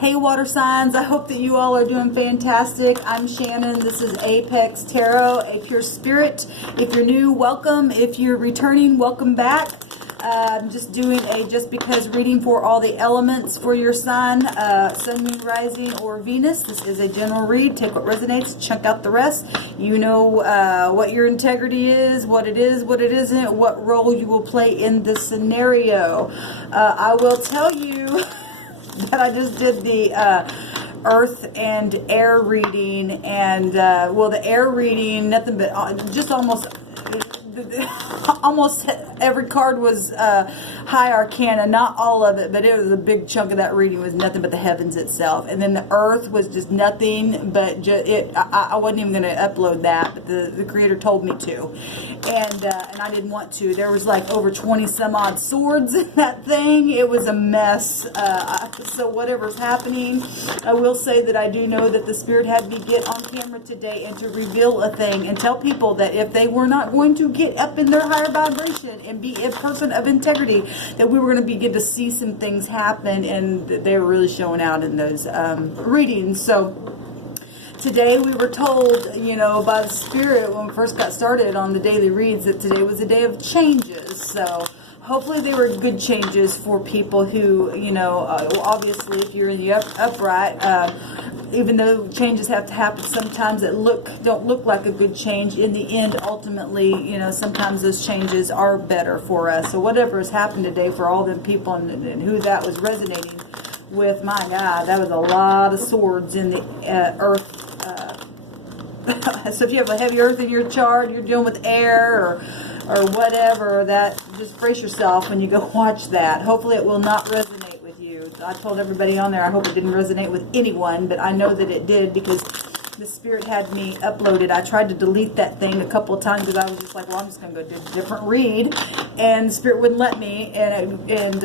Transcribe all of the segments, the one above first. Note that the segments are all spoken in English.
Hey water signs, I hope that you all are doing fantastic. I'm Shannon. This is Apex Tarot, a pure spirit. If you're new, welcome. If you're returning, welcome back. I'm just doing a just because reading for all the elements for your sign, sun, moon, rising, or Venus. This is a general read. Take what resonates, chunk out the rest. You know what your integrity is, what it isn't, what role you will play in the scenario. I will tell you that I just did the earth and air reading, and well, the air reading, nothing but just almost every card was high arcana, not all of it, but it was a big chunk of that reading was nothing but the heavens itself. And then the earth was just nothing but I wasn't even going to upload that, but the creator told me to, and I didn't want to. There was like over 20 some odd swords in that thing. It was a mess. So whatever's happening, I will say that I do know that the spirit had me get on camera today and to reveal a thing and tell people that if they were not going to get up in their higher vibration and be a person of integrity, that we were going to begin to see some things happen, and they were really showing out in those readings. So today we were told, you know, by the spirit when we first got started on the daily reads that today was a day of changes. So hopefully they were good changes for people who, you know, obviously if you're in the upright, even though changes have to happen sometimes that don't look like a good change, in the end, ultimately, you know, sometimes those changes are better for us. So whatever has happened today for all them people and who that was resonating with, my God, that was a lot of swords in the earth. So if you have a heavy earth in your chart, you're dealing with air or whatever, that just brace yourself when you go watch that. Hopefully it will not resonate with you. I told everybody on there I hope it didn't resonate with anyone, but I know that it did because the spirit had me upload it. I tried to delete that thing a couple of times because I was just like, well, I'm just going to go do a different read, and the spirit wouldn't let me, and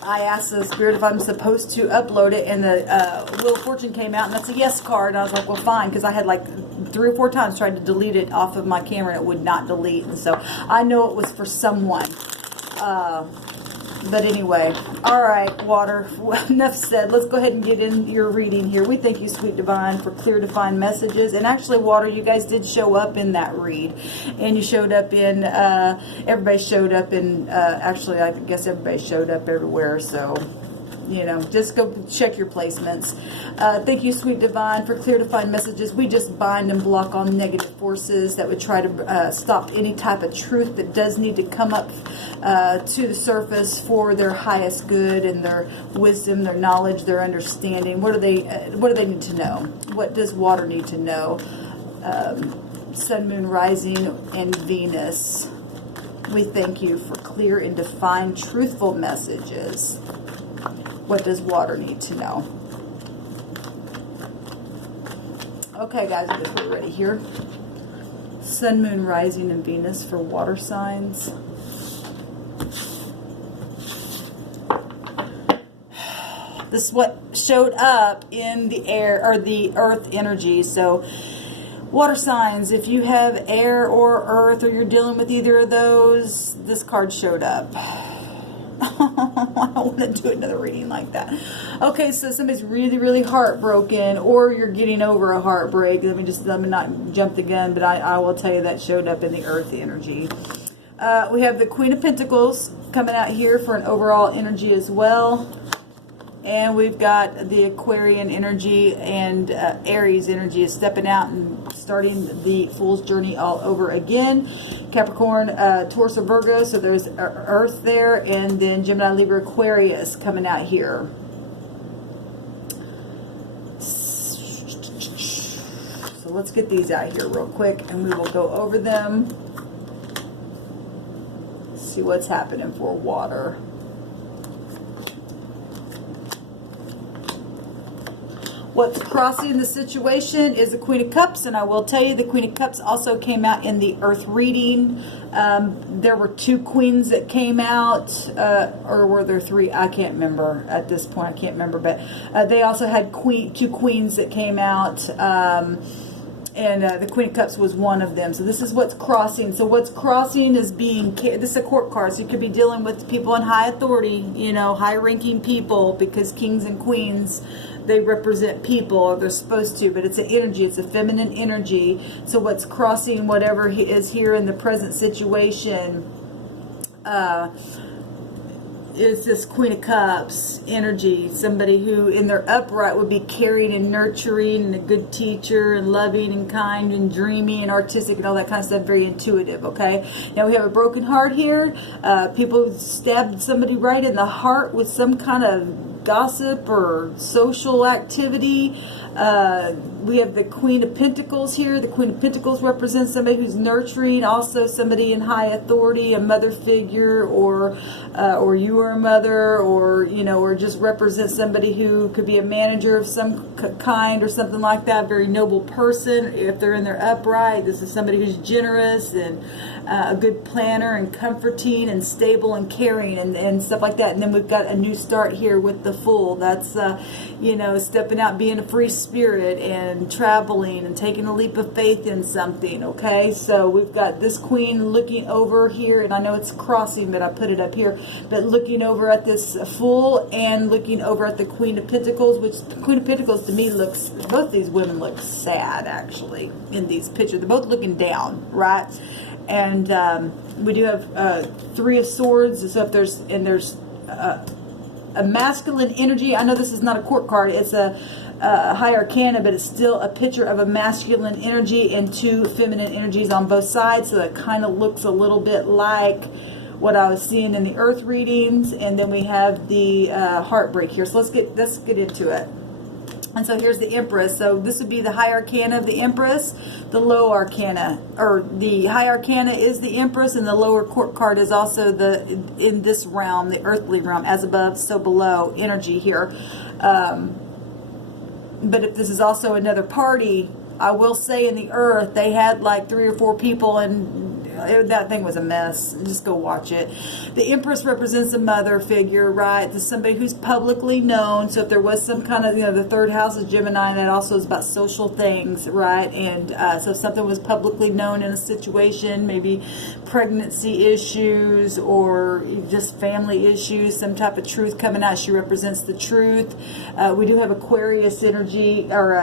I asked the spirit if I'm supposed to upload it, and the Wheel of Fortune came out, and that's a yes card, and I was like, well, fine, because I had like 3 or 4 times tried to delete it off of my camera, and it would not delete, and so I know it was for someone. But anyway, all right, water, enough said. Let's go ahead and get in your reading here. We thank you, Sweet Divine, for clear, defined messages. And actually, water, you guys did show up in that read. And you showed up in, everybody showed up in, actually, I guess everybody showed up everywhere. So, you know, just go check your placements. Thank you, Sweet Divine, for clear, defined messages. We just bind and block all negative forces that would try to stop any type of truth that does need to come up to the surface for their highest good and their wisdom, their knowledge, their understanding. What do they need to know? What does water need to know? Sun, moon, rising, and Venus. We thank you for clear and defined, truthful messages. What does water need to know? Okay, guys, I guess we're ready here. Sun, moon, rising, and Venus for water signs. This is what showed up in the air or the earth energy. So water signs, if you have air or earth or you're dealing with either of those, this card showed up. I don't want to do another reading like that. Okay, so somebody's really, really heartbroken, or you're getting over a heartbreak. Let me not jump the gun, but I will tell you that showed up in the earth energy. We have the Queen of Pentacles coming out here for an overall energy as well. And we've got the Aquarian energy, and Aries energy is stepping out and starting the Fool's Journey all over again. Capricorn, Taurus, or Virgo, so there's Earth there, and then Gemini, Libra, Aquarius coming out here. So let's get these out here real quick, and we will go over them. See what's happening for water. What's crossing the situation is the Queen of Cups, and I will tell you the Queen of Cups also came out in the Earth reading. There were 2 queens that came out, or were there 3? I can't remember at this point. I can't remember, but they also had 2 queens that came out. And the Queen of Cups was one of them. So this is what's crossing. So what's crossing is being, this is a court card. So you could be dealing with people in high authority, you know, high-ranking people, because kings and queens, they represent people, or they're supposed to, but it's an energy. It's a feminine energy. So what's crossing whatever is here in the present situation is this Queen of Cups energy. Somebody who in their upright would be caring and nurturing and a good teacher and loving and kind and dreamy and artistic and all that kind of stuff. Very intuitive, okay? Now we have a broken heart here. People stabbed somebody right in the heart with some kind of gossip or social activity. We have the Queen of Pentacles here. The Queen of Pentacles represents somebody who's nurturing, also somebody in high authority, a mother figure, or you are a mother, or you know, or just represents somebody who could be a manager of some kind or something like that. Very noble person. If they're in their upright, this is somebody who's generous and a good planner and comforting and stable and caring and stuff like that. And then we've got a new start here with the Fool. That's you know, stepping out, being a free spirit and traveling and taking a leap of faith in something, okay? So we've got this Queen looking over here, and I know it's crossing, but I put it up here, but looking over at this Fool and looking over at the Queen of Pentacles, which the Queen of Pentacles to me looks, both these women look sad actually in these pictures. They're both looking down, right? And we do have Three of Swords. So if there's a masculine energy, I know this is not a court card, it's a high arcana, but it's still a picture of a masculine energy and two feminine energies on both sides. So it kind of looks a little bit like what I was seeing in the earth readings. And then we have the heartbreak here. So let's get into it. And so here's the Empress. So this would be the high arcana of the Empress, the low arcana, or the high arcana is the Empress, and the lower court card is also in this realm, the earthly realm, as above, so below energy here. But if this is also another party, I will say in the earth, they had like 3 or 4 people, and that thing was a mess. Just go watch it. The Empress represents a mother figure, right? This somebody who's publicly known. So if there was some kind of, you know, the third house is Gemini, and that also is about social things, right? And so if something was publicly known in a situation, maybe pregnancy issues or just family issues, some type of truth coming out, she represents the truth. We do have Aquarius energy, or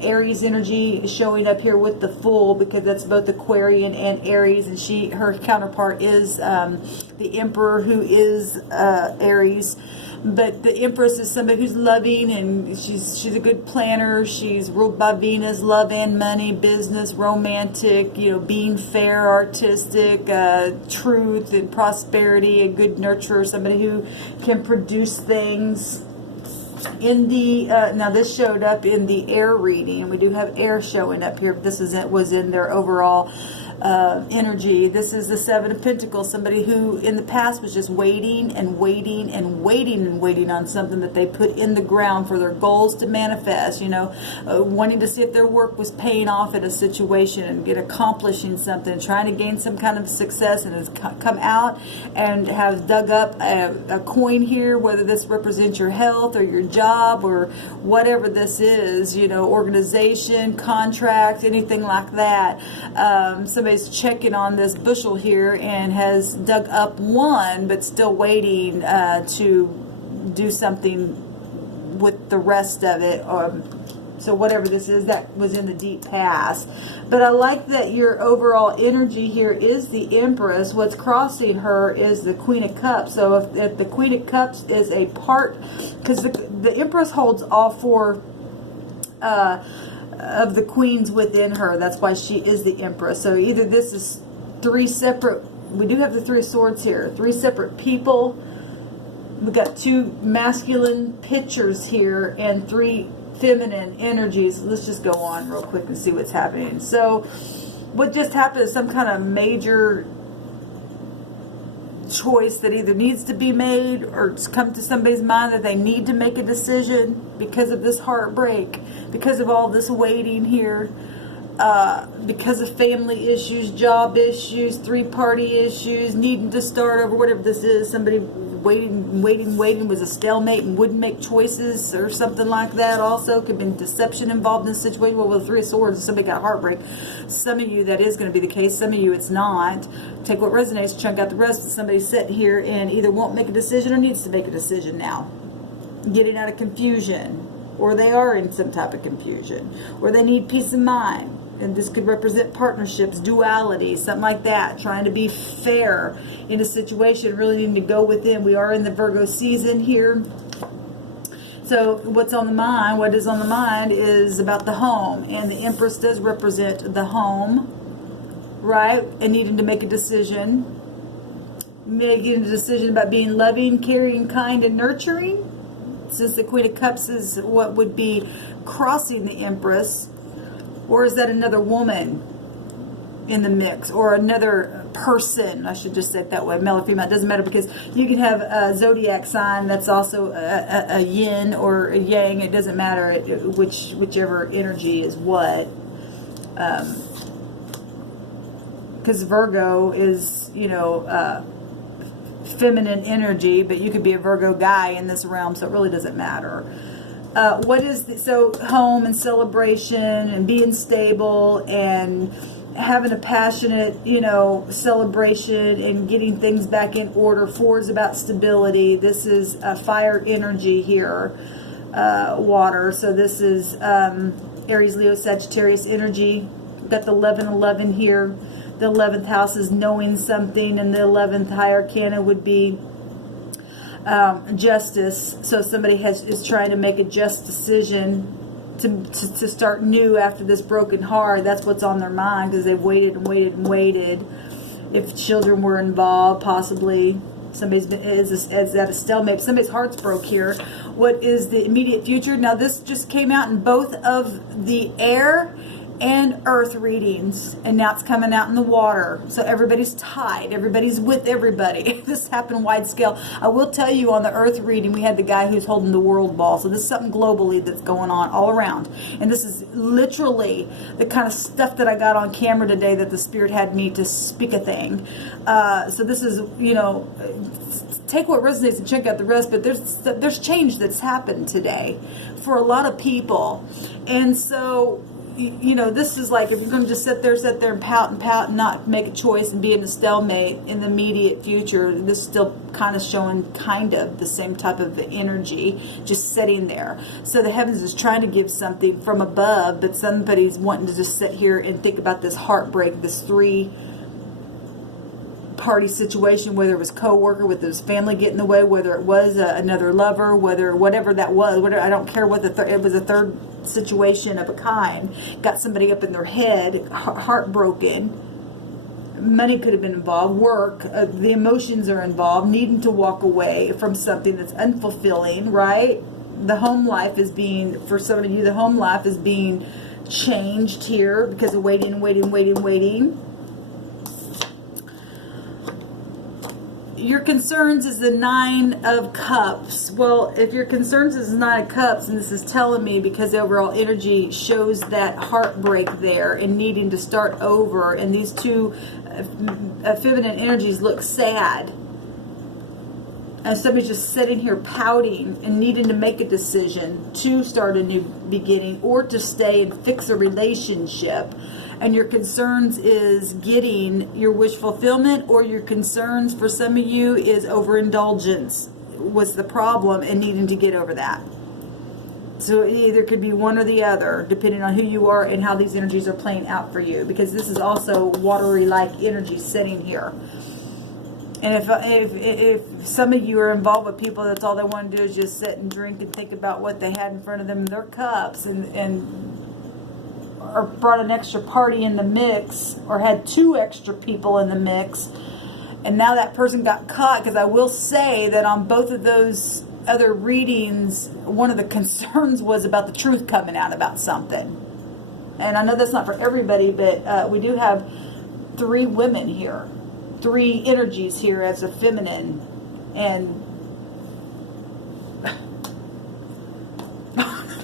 Aries energy showing up here with the Fool, because that's both Aquarian and Aries, and her counterpart is the Emperor, who is Aries. But the Empress is somebody who's loving, and she's a good planner. She's ruled by Venus, love and money, business, romantic, you know, being fair, artistic, truth and prosperity, a good nurturer, somebody who can produce things. In the now this showed up in the air reading, and we do have air showing up here. This was in their overall energy. This is the Seven of Pentacles, somebody who in the past was just waiting and waiting and waiting and waiting on something that they put in the ground for their goals to manifest, you know, wanting to see if their work was paying off in a situation and accomplishing something, trying to gain some kind of success, and has come out and has dug up a coin here, whether this represents your health or your job or whatever this is, you know, organization, contract, anything like that. Somebody's checking on this bushel here and has dug up one, but still waiting to do something with the rest of it. So whatever this is, that was in the deep past. But I like that your overall energy here is the Empress. What's crossing her is the Queen of Cups. So if the Queen of Cups is a part, because the Empress holds all 4 of the queens within her. That's why she is the Empress. So either this is 3 separate, we do have the 3 of Swords here, 3 separate people. We've got 2 masculine pictures here and 3 feminine energies. Let's just go on real quick and see what's happening. So what just happened is some kind of major choice that either needs to be made or it's come to somebody's mind that they need to make a decision because of this heartbreak, because of all this waiting here, because of family issues, job issues, 3-party issues, needing to start over, whatever this is. Somebody waiting was a stalemate and wouldn't make choices or something like that. Also, could have been deception involved in the situation. Well, with the Three of Swords, somebody got heartbreak. Some of you, that is going to be the case. Some of you, it's not. Take what resonates, chunk out the rest. Somebody's sitting here and either won't make a decision or needs to make a decision now. Getting out of confusion. Or they are in some type of confusion. Or they need peace of mind. And this could represent partnerships, duality, something like that. Trying to be fair in a situation, really needing to go within. We are in the Virgo season here. So what's on the mind, what is on the mind is about the home. And the Empress does represent the home, right? And needing to make a decision. Making a decision about being loving, caring, kind, and nurturing. Since the Queen of Cups is what would be crossing the Empress. Or is that another woman in the mix? Or another person? I should just say it that way. Male or female. It doesn't matter, because you can have a zodiac sign that's also a yin or a yang. It doesn't matter whichever energy is what. Because Virgo is, feminine energy. But you could be a Virgo guy in this realm. So it really doesn't matter. So home and celebration and being stable and having a passionate, celebration and getting things back in order. 4 is about stability. This is fire energy here, water. So this is Aries, Leo, Sagittarius energy. Got the 11-11 here. The 11th house is knowing something, and the 11th high arcana would be justice. So somebody is trying to make a just decision to start new after this broken heart. That's what's on their mind, because they've waited and waited and waited. If children were involved, possibly somebody's is at a stalemate. Somebody's heart's broke here. What is the immediate future? Now this just came out in both of the air and earth readings, and now it's coming out in the water. So everybody's tied, everybody's with everybody. This happened wide scale. I will tell you, on the earth reading, we had the guy who's holding the world ball. So this is something globally that's going on all around, and this is literally the kind of stuff that I got on camera today that the spirit had me to speak a thing. So this is, take what resonates and check out the rest. But there's change that's happened today for a lot of people. And so this is like, if you're going to just sit there and pout and not make a choice and be in a stalemate in the immediate future, this is still kind of showing kind of the same type of energy, just sitting there. So the heavens is trying to give something from above, but somebody's wanting to just sit here and think about this heartbreak, this 3-party situation, whether it was co-worker, whether it was family getting in the way, whether it was another lover, whatever that was, I don't care what it was, a third situation of a kind. Got somebody up in their head, heartbroken. Money could have been involved, work, the emotions are involved, needing to walk away from something that's unfulfilling, right? The home life is being, for some of you, the home life is being changed here because of waiting. Your concerns is the 9 of Cups. Well, if your concerns is 9 of Cups, and this is telling me because the overall energy shows that heartbreak there and needing to start over, and these two feminine energies look sad. And somebody's just sitting here pouting and needing to make a decision to start a new beginning or to stay and fix a relationship. And your concerns is getting your wish fulfillment, or your concerns for some of you is overindulgence was the problem and needing to get over that. So it either could be one or the other, depending on who you are and how these energies are playing out for you. Because this is also watery-like energy sitting here. And if some of you are involved with people that's all they want to do is just sit and drink and think about what they had in front of them in their cups, and or brought an extra party in the mix, or had 2 extra people in the mix, and now that person got caught. Because I will say that on both of those other readings, one of the concerns was about the truth coming out about something. And I know that's not for everybody, but we do have 3 women here, 3 energies here as a feminine, and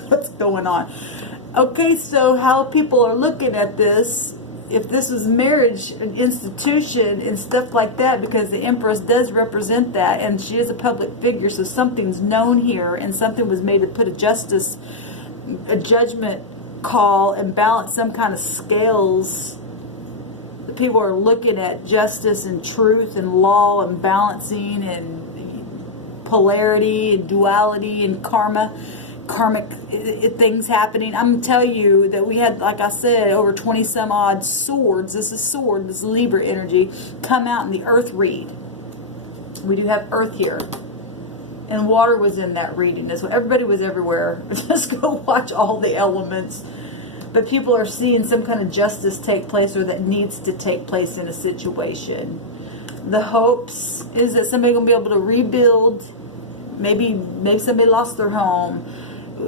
what's going on? Okay, so how people are looking at this if this is marriage, an institution and stuff like that, because the Empress does represent that, and she is a public figure, so something's known here, and something was made to put a judgment call and balance some kind of scales. The people are looking at justice and truth and law and balancing and polarity and duality and karmic things happening. I'm going to tell you that we had, like I said, over 20 some odd swords. This is sword, this is Libra energy, come out in the earth read. We do have earth here. And water was in that reading as well. Everybody was everywhere. Just go watch all the elements. But people are seeing some kind of justice take place, or that needs to take place in a situation. The hopes is that somebody going to be able to rebuild. Maybe somebody lost their home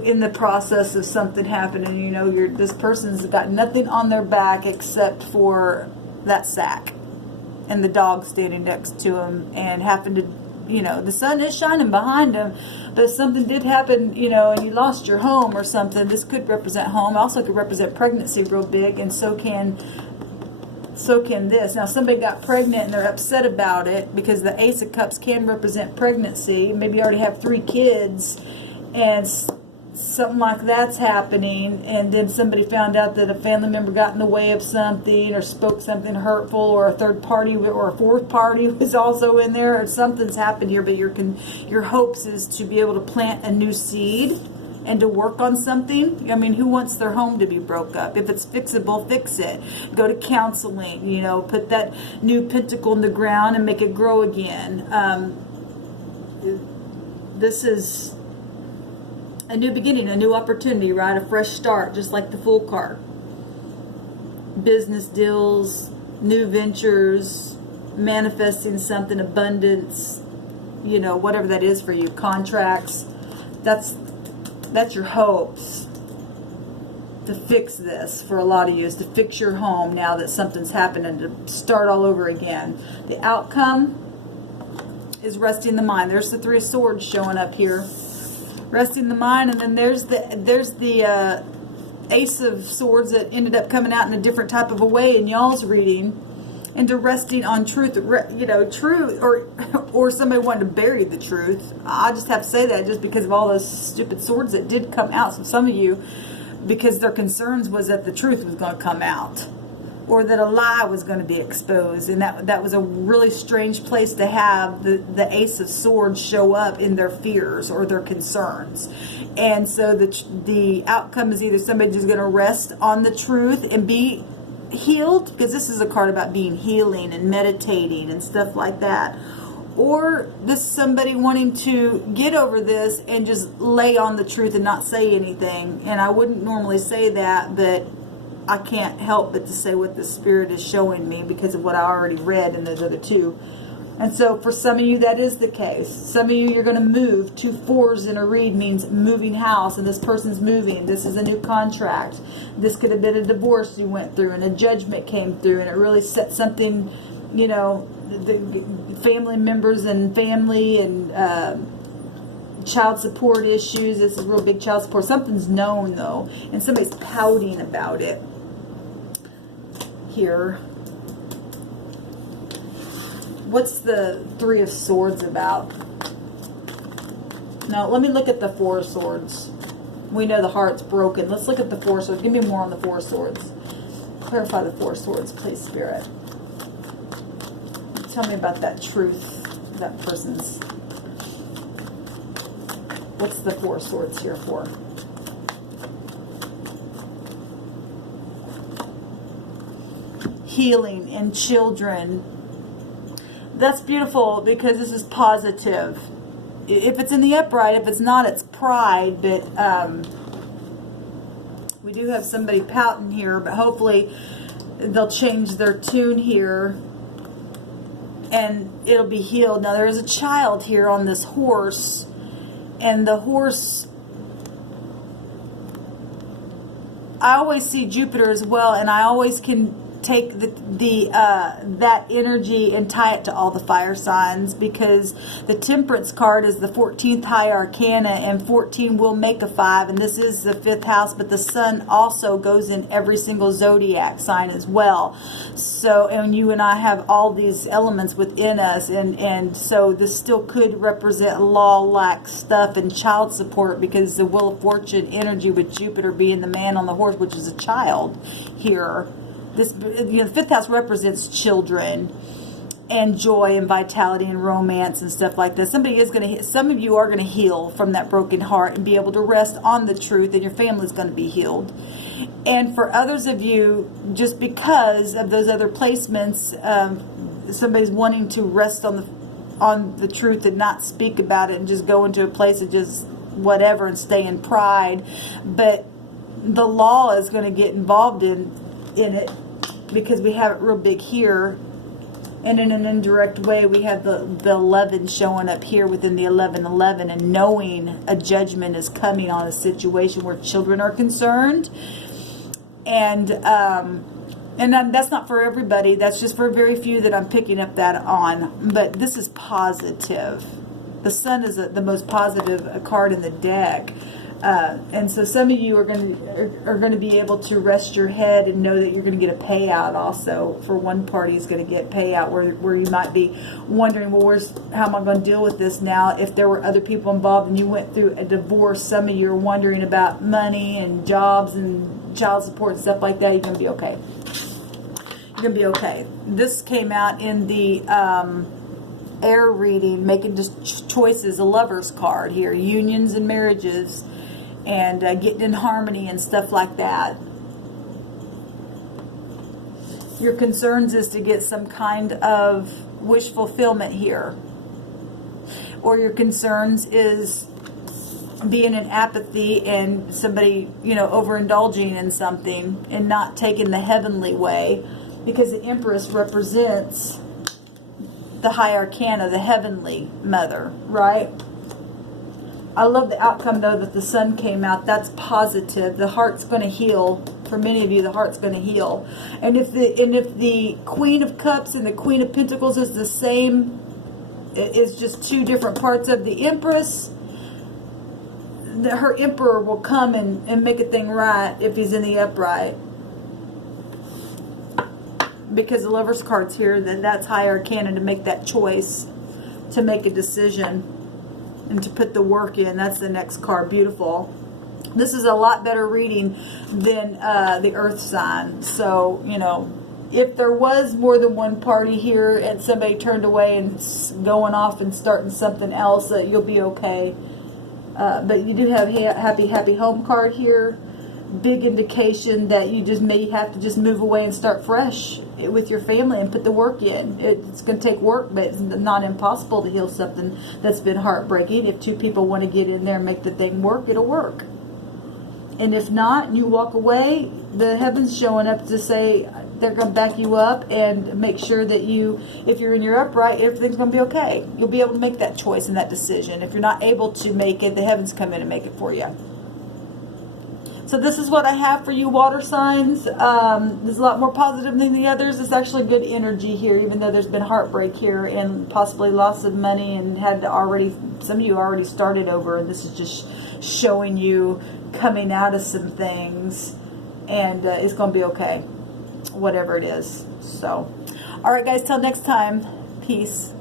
in the process of something happening. You know, this person's got nothing on their back except for that sack and the dog standing next to him, and having to, you know, the sun is shining behind him, but if something did happen, you know, and you lost your home or something, this could represent home. Also could represent pregnancy real big, and so can this. Now, somebody got pregnant and they're upset about it, because the Ace of Cups can represent pregnancy. Maybe you already have 3 kids, and something like that's happening, and then somebody found out that a family member got in the way of something, or spoke something hurtful, or a third party or a fourth party was also in there, or something's happened here. But your hopes is to be able to plant a new seed and to work on something. I mean, who wants their home to be broke up? If it's fixable, fix it. Go to counseling, you know, put that new pentacle in the ground and make it grow again. This is a new beginning, a new opportunity, right? A fresh start, just like the Fool card. Business deals, new ventures, manifesting something, abundance, you know, whatever that is for you. Contracts. That's your hopes to fix this for a lot of you, is to fix your home now that something's happened, and to start all over again. The outcome is resting the mind. There's the 3 of Swords showing up here. Resting the mind, and then there's the Ace of Swords that ended up coming out in a different type of a way in y'all's reading, into resting on truth, you know, truth, or somebody wanted to bury the truth. I just have to say that, just because of all those stupid swords that did come out. So some of you, because their concerns was that the truth was going to come out, or that a lie was going to be exposed, and that was a really strange place to have the Ace of Swords show up in their fears or their concerns. And so the outcome is either somebody just going to rest on the truth and be healed, because this is a card about being healing and meditating and stuff like that, or this is somebody wanting to get over this and just lay on the truth and not say anything. And I wouldn't normally say that, but I can't help but to say what the Spirit is showing me because of what I already read in those other 2. And so for some of you, that is the case. Some of you, you're going to move. 2 4s in a read means moving house, and this person's moving. This is a new contract. This could have been a divorce you went through, and a judgment came through, and it really set something, you know, the family members and family and child support issues. This is real big child support. Something's known, though, and somebody's pouting about it here. What's the 3 of Swords about? Now, let me look at the 4 of Swords. We know the heart's broken. Let's look at the 4 of Swords. Give me more on the 4 of Swords. Clarify the 4 of Swords, please, Spirit. Tell me about that truth, that person's. What's the 4 of Swords here for? Healing and children. That's beautiful, because this is positive. If it's in the upright, if it's not, it's pride. But we do have somebody pouting here, but hopefully they'll change their tune here and it'll be healed. Now, there is a child here on this horse, and the horse, I always see Jupiter as well, and I always can take that energy and tie it to all the fire signs, because the Temperance card is the 14th high arcana, and 14 will make a 5, and this is the 5th house, but the sun also goes in every single zodiac sign as well. So, and you and I have all these elements within us, and so this still could represent law-like stuff and child support, because the Wheel of Fortune energy with Jupiter being the man on the horse, which is a child here. This, the 5th house represents children and joy and vitality and romance and stuff like that. Some of you are going to heal from that broken heart and be able to rest on the truth, and your family's going to be healed. And for others of you, just because of those other placements, somebody's wanting to rest on the truth and not speak about it and just go into a place of just whatever and stay in pride. But the law is going to get involved in it, because we have it real big here, and in an indirect way we have the 11 showing up here within the 1111, and knowing a judgment is coming on a situation where children are concerned. And that's not for everybody, that's just for very few that I'm picking up that on. But this is positive. The sun is the most positive card in the deck. And so some of you are going to be able to rest your head and know that you're going to get a payout also. For one party is going to get payout, where you might be wondering, well, how am I going to deal with this now? If there were other people involved and you went through a divorce, some of you are wondering about money and jobs and child support and stuff like that. You're going to be okay. You're going to be okay. this came out in the air reading, making just choices, a lover's card here, unions and marriages, and getting in harmony and stuff like that. Your concerns is to get some kind of wish fulfillment here. Or your concerns is being in apathy and somebody, overindulging in something and not taking the heavenly way, because the Empress represents the high arcana, the heavenly mother, right? I love the outcome, though, that the sun came out. That's positive. The heart's going to heal. For many of you, the heart's going to heal. And if the Queen of Cups and the Queen of Pentacles is the same, is just two different parts of the Empress, her Emperor will come and make a thing right if he's in the upright. Because the Lover's card's here, then that's high arcana, to make that choice, to make a decision, and to put the work in. That's the next card. Beautiful. This is a lot better reading than the Earth sign. So, if there was more than one party here and somebody turned away and going off and starting something else, you'll be okay. But you do have happy home card here. Big indication that you just may have to just move away and start fresh with your family and put the work in. It's going to take work, but it's not impossible to heal something that's been heartbreaking. If two people want to get in there and make the thing work, it'll work. And if not, and you walk away, the heavens showing up to say they're going to back you up and make sure that if you're in your upright, everything's going to be okay. You'll be able to make that choice and that decision. If you're not able to make it, the heavens come in and make it for you. So this is what I have for you, water signs. There's a lot more positive than the others. It's actually good energy here, even though there's been heartbreak here and possibly loss of money, and some of you already started over, and this is just showing you coming out of some things, and it's going to be okay, whatever it is. So, all right, guys, till next time, peace.